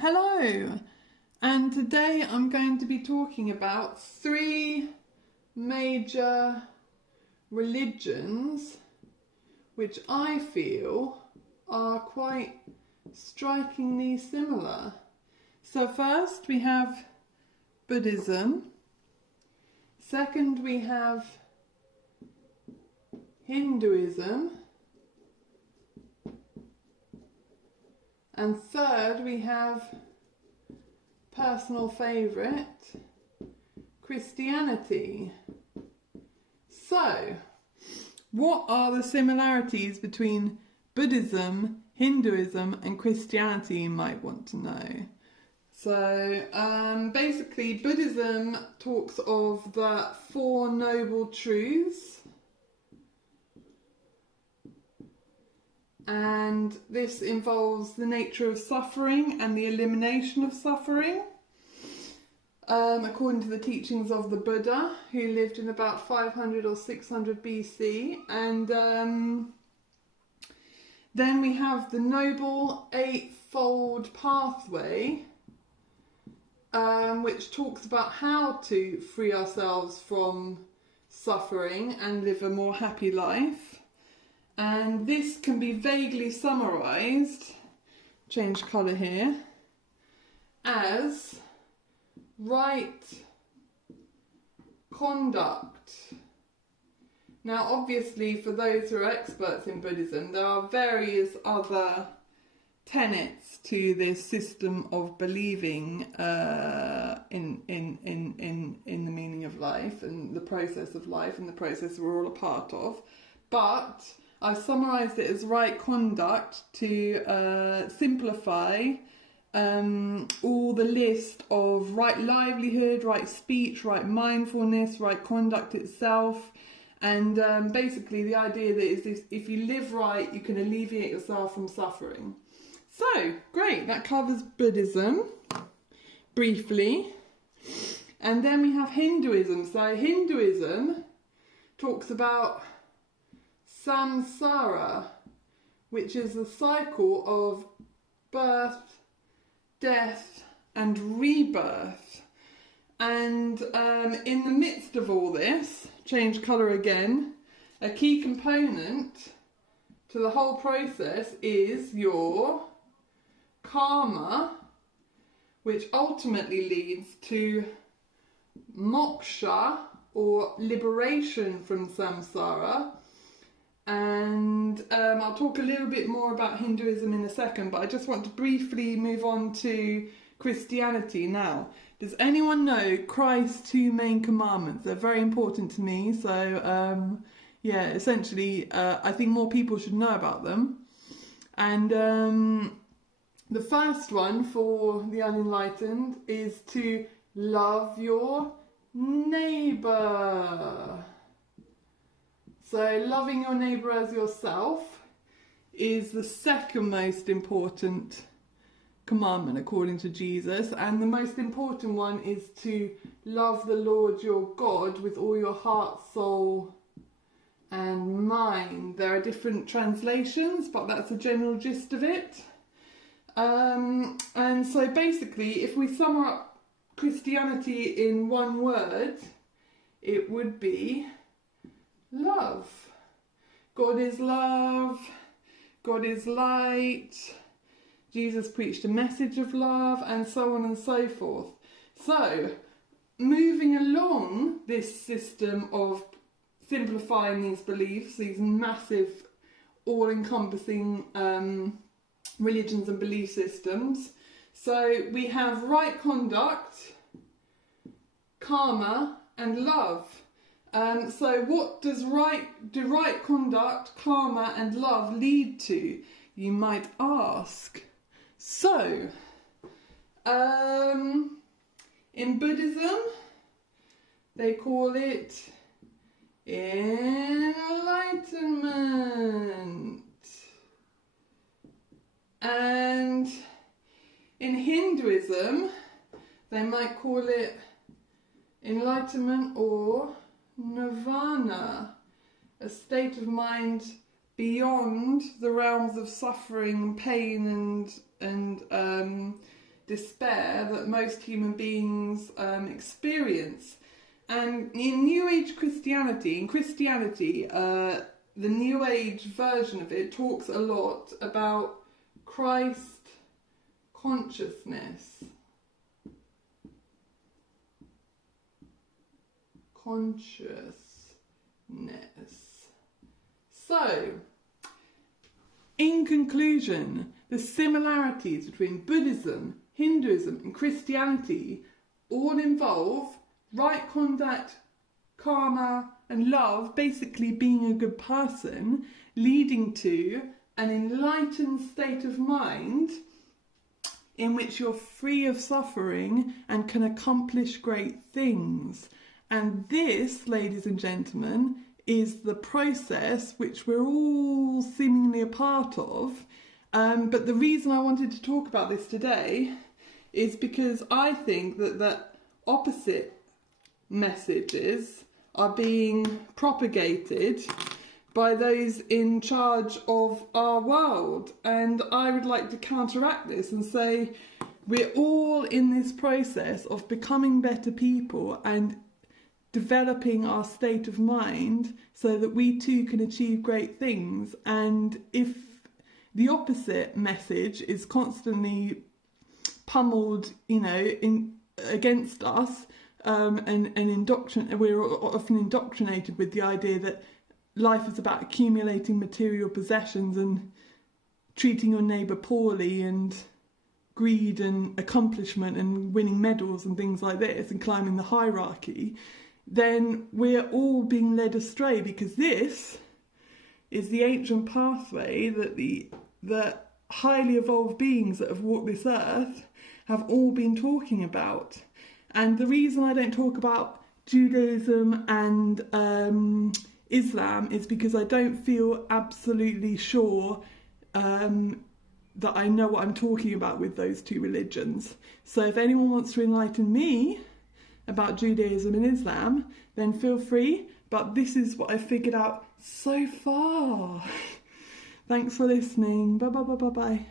Hello, and today I'm going to be talking about three major religions which I feel are quite strikingly similar. So first we have Buddhism, second we have Hinduism, and third we have personal favourite, Christianity. So, what are the similarities between Buddhism, Hinduism and Christianity, you might want to know? So, basically Buddhism talks of the Four Noble Truths, and this involves the nature of suffering and the elimination of suffering, according to the teachings of the Buddha, who lived in about 500 or 600 BC. And then we have the Noble Eightfold Pathway, which talks about how to free ourselves from suffering and live a more happy life. And this can be vaguely summarised, change colour here, as right conduct. Now obviously for those who are experts in Buddhism, there are various other tenets to this system of believing in the meaning of life and the process of life and the process we're all a part of. But I've summarised it as right conduct to simplify all the list of right livelihood, right speech, right mindfulness, right conduct itself. And basically the idea that is if you live right, you can alleviate yourself from suffering. So, great, that covers Buddhism briefly. And then we have Hinduism. So Hinduism talks about samsara, which is the cycle of birth, death and rebirth. And in the midst of all this, change colour again, a key component to the whole process is your karma, which ultimately leads to moksha, or liberation from samsara. And I'll talk a little bit more about Hinduism in a second, but I just want to briefly move on to Christianity now. Does anyone know Christ's two main commandments? They're very important to me, so yeah, essentially I think more people should know about them. And the first one for the unenlightened is to love your neighbour. So loving your neighbour as yourself is the second most important commandment according to Jesus, and the most important one is to love the Lord your God with all your heart, soul and mind. There are different translations, but that's the general gist of it. And so basically, if we sum up Christianity in one word, it would be love. God is love, God is light, Jesus preached a message of love, and so on and so forth. So, moving along this system of simplifying these beliefs, these massive, all-encompassing religions and belief systems. So, we have right conduct, karma, and love. So what do right conduct, karma and love lead to, you might ask? So, in Buddhism, they call it enlightenment. And in Hinduism, they might call it enlightenment or nirvana, a state of mind beyond the realms of suffering and pain and despair that most human beings experience. And in New Age Christianity, the New Age version of it talks a lot about Christ consciousness. So, in conclusion, the similarities between Buddhism, Hinduism and Christianity all involve right conduct, karma and love, basically being a good person, leading to an enlightened state of mind in which you're free of suffering and can accomplish great things. And this, ladies and gentlemen, is the process which we're all seemingly a part of. But the reason I wanted to talk about this today is because I think that the opposite messages are being propagated by those in charge of our world. And I would like to counteract this and say we're all in this process of becoming better people and developing our state of mind so that we too can achieve great things. And if the opposite message is constantly pummeled, against us, and we're often indoctrinated with the idea that life is about accumulating material possessions and treating your neighbour poorly and greed and accomplishment and winning medals and things like this and climbing the hierarchy, then we're all being led astray, because this is the ancient pathway that the highly evolved beings that have walked this earth have all been talking about. And the reason I don't talk about Judaism and Islam is because I don't feel absolutely sure that I know what I'm talking about with those two religions. So if anyone wants to enlighten me about Judaism and Islam, then feel free, but this is what I've figured out so far. Thanks for listening. Bye bye bye bye bye.